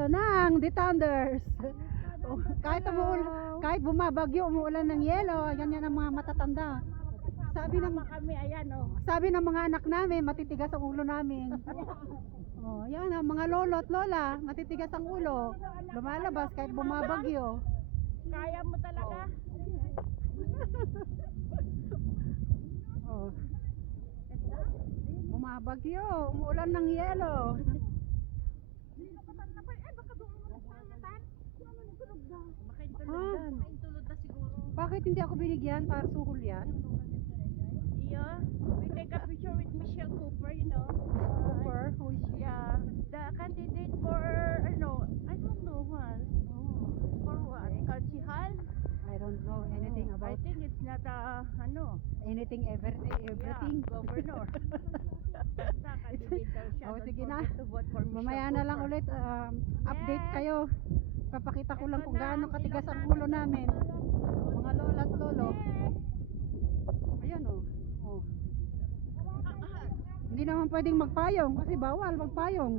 Ito na ang The Thunders. Oh, kahit bumabagyo, umuulan ng yelo, yan ang mga matatanda. Kami, ayan Sabi ng mga anak namin, matitigas ang ulo namin. Oh, yan ang mga lolo at lola, matitigas ang ulo. Lumalabas kahit bumabagyo. Kaya mo talaga. Oh. Bumabagyo, umuulan ng yelo. Ah, bakit hindi ako binigyan para suhol yan? Yeah, we take a picture with Michelle Cooper, you know. Cooper, who is she? Yeah, the candidate for, I don't know what. For what? Kalsihal? I don't know anything I about think it's not anything, everything. Yeah, governor. Basta candidate daw siya. Oh, Don't sige na. forget to vote for Michelle Mamaya na lang Cooper. ulit, update Yes. kayo. Papakita ko lang Ito kung na, gaano katigas ang silong ulo namin. Mga lola at lolo. Ayan oh. Oh. Hindi naman pwedeng magpayong kasi bawal magpayong.